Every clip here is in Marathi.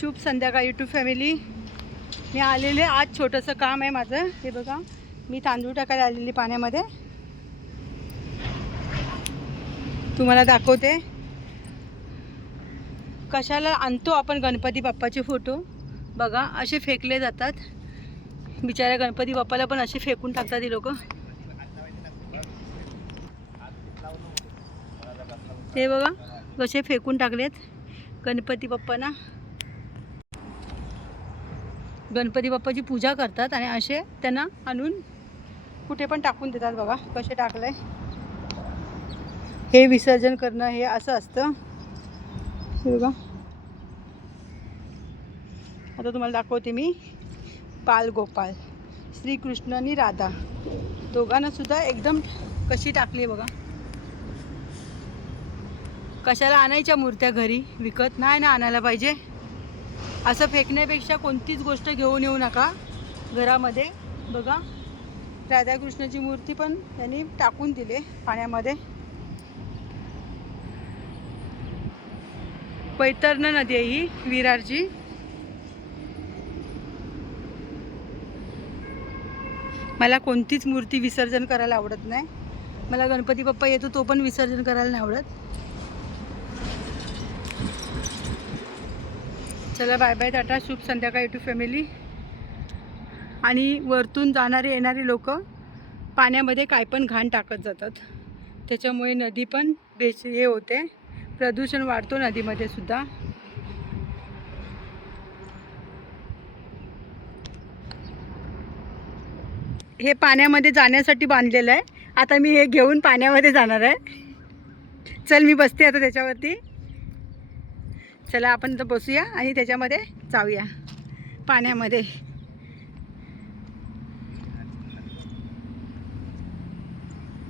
शुभ संध्याकाळ यूट्यूब फॅमिली मी आलेले आज छोटंसं काम आहे माझं. हे बघा मी तांदूळ टाकायला आलेली पाण्यामध्ये. तुम्हाला दाखवते. कशाला आणतो आपण गणपती बाप्पाचे फोटो? बघा असे फेकले जातात. बिचाऱ्या गणपती बाप्पाला पण असे फेकून टाकतात ही लोक. ते बघा कसे फेकून टाकलेत गणपती बाप्पांना. गणपती बाप्पाची पूजा करतात आणि असे त्यांना आणून कुठे पण टाकून देतात बघा कसे टाकलंय. हे विसर्जन करणं हे असं असतं. बघा. आता तुम्हाला दाखवते मी. पाल गोपाल श्रीकृष्ण आणि राधा. दोघांना सुद्धा एकदम कशी टाकली बघा. कशाला आणायच्या मूर्त्या घरी? विकत नाही ना आणायला पाहिजे? असं फेकण्यापेक्षा कोणतीच गोष्ट घेऊन येऊ नका. घरामध्ये बघा राधाकृष्णाची मूर्ती पण त्यांनी टाकून दिले पाण्यामध्ये. पैतर्ण नदी आहे ही विरारची. मला कोणतीच मूर्ती विसर्जन करायला आवडत नाही. मला गणपती बाप्पा येतो तो पण विसर्जन करायला नाही आवडत. चला बाय बाय टाटा शुभ संध्याकाळ यूट्यूब फॅमिली आणि वरतून जाणारे येणारे लोक पाण्यामध्ये काय पण घाण टाकत जातात. त्याच्यामुळे नदी पण बेच हे होते. प्रदूषण वाढतो नदीमध्ये सुद्धा. हे पाण्यामध्ये जाण्यासाठी बांधलेलं आहे. आता मी हे घेऊन पाण्यामध्ये जाणार आहे. चल मी बसते आता त्याच्यावरती. चला आपण तर बसूया आणि त्याच्यामध्ये जाऊया. पाण्यामध्ये.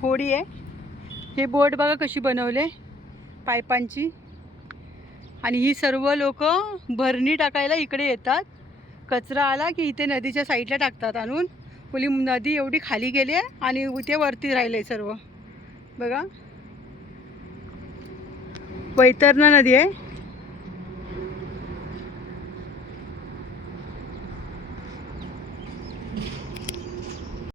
होडी आहे. हे बोट बघा कशी बनवले पायपांची. आणि ही सर्व लोक भरणी टाकायला इकडे येतात. कचरा आला की इथे नदीच्या साईडला टाकतात आणून. पुली नदी एवढी खाली गेली आहे आणि इथे वरती राहिले सर्व. बघा. वैतरणा नदी आहे.